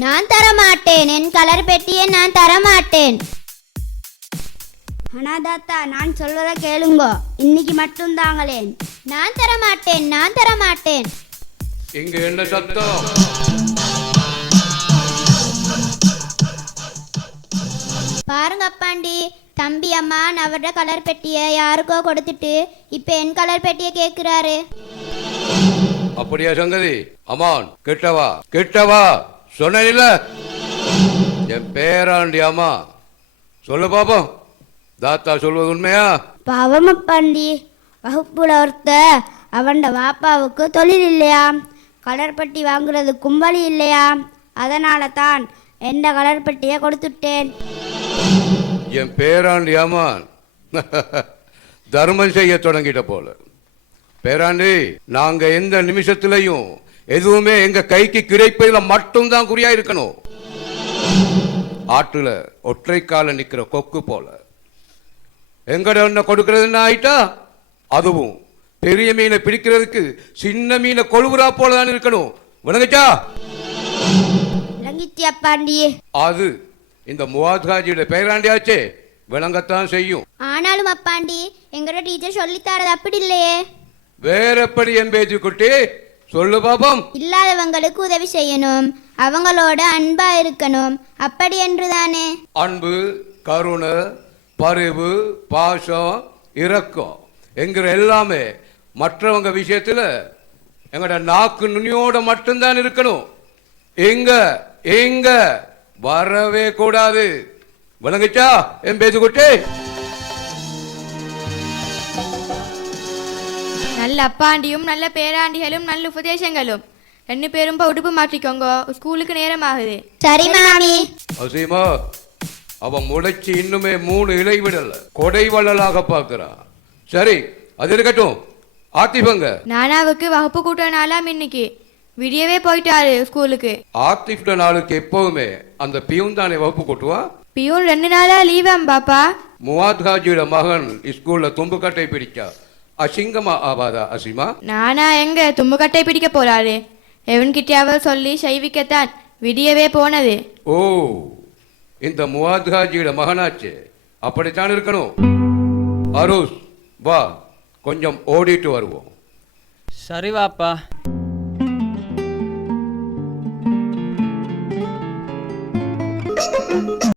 நான் தர மாட்டேன். என் கலர் பெட்டியை நான் தர மாட்டேன். அனாதாத்தா, நான் சொல்றத கேளுங்க. இன்னைக்கு மட்டும் தாங்களேன். நான் தர மாட்டேன். நான் தர மாட்டேன். இங்க என்ன சத்தம்? பாருங்க அப்பாண்டி, தம்பி அம்மா அவரோட கலர் பெட்டியை யாருக்கோ கொடுத்துட்டு இப்ப என் கலர் பெட்டியை கேட்கிறாரு. அப்படியா சங்கதி? அம்மான் கிட்டவா கிட்டவா சொன்ன என் பேராண்டி அம்மா சொல்லு பாப்போம். தாத்தா சொல்வது உண்மையா? பாவம் அப்பாண்டி, வகுப்புல ஒருத்த அவன் வாப்பாவுக்கு தொழில் இல்லையாம், கலர்பட்டி வாங்குறது கும்பலி இல்லையாம். அதனால தான் எந்த கலர்பட்டியை கொடுத்துட்டேன். என் பேராண்டி அம்மான் தர்மம் செய்ய தொடங்கிட்ட போல. பேராண்டி, நாங்க எந்த நிமிஷத்திலையும் எதுவுமே எங்க கைக்கு கிடைப்பதில் மட்டும்தான் குறியா இருக்கணும். ஆற்றுல ஒற்றை கால நிக்கிற கொக்கு போல எங்கட ஒன்ன கொடுக்கறதுன்னு ஆயிட்டா அதுவும் பெரிய மீனை பிடிக்கிறதுக்கு சின்ன மீனை கொழுவுறா போலதான் இருக்கணும். விளங்குச்சா? விளங்கிச்சு அப்பாண்டி. அது இந்த முவாத்காஜியோட பேராண்டியாச்சே, விளங்கத்தான் செய்யும். ஆனாலும் அப்பாண்டி, எங்களோட டீச்சர் சொல்லித்தரது அப்படி இல்லையே. வேற எப்படி என் பேச்சு குட்டி சொல்லு பாப்போம். இல்லாதவங்களுக்கு உதவி செய்யணும், அவங்களோட அன்பா இருக்கணும், அப்படி என்றுதானே. அன்பு, கருணை, பரிவு, பாசம், இரக்கம் என்கிற எல்லாமே மற்றவங்க விஷயத்துல எங்கட நாக்கு நுனியோட மட்டும்தான் இருக்கணும். எங்க எங்க வரவே கூடாது. விளங்குச்சா என் பேச்சு குட்டி? நல்ல அப்பாண்டியும் நல்ல பேராண்டிகளும் நல்ல உபதேசங்களும். 2 பேரும் உடுப்பு மாற்றிக்கோங்க, ஸ்கூலுக்கு நேரம் ஆகுது. சரி மாமி. அசீமா, அவன் முளைச்சி இன்னுமே 3 இலை விடல, கொடை வள்ளலாக பார்க்கிறான். சரி, அது இருக்கட்டும். ஆத்திஃபங்க நானாவுக்கு வகுப்பு கூட்ட நாளாம் இன்னைக்கு. விடியவே போயிட்டாரு ஸ்கூலுக்கு. ஆத்திஃப்ட நாளுக்கு எப்பவுமே அந்த பியூன் தானே வகுப்பு கூட்டுவான். பியூன் 2 நாளா லீவாம் பாப்பா. முவாத் ஹாஜியோட மகன் ஸ்கூல்ல தும்புக்கட்டை பிடிச்சா அசிங்கமா ஆவாதா அசிமா? நானா எங்க தும்புக்கட்டை பிடிக்க போறாரு? எவன்கிட்டயாவது சொல்லி செய்விக்கத்தான் விடியவே போனது. ஓ, இந்த முவாத் ஹாஜியோட மகனாச்சு, அப்படித்தான் இருக்கணும். அருஸ், வா கொஞ்சம் ஓடிட்டு வருவோம். சரி வாப்பா.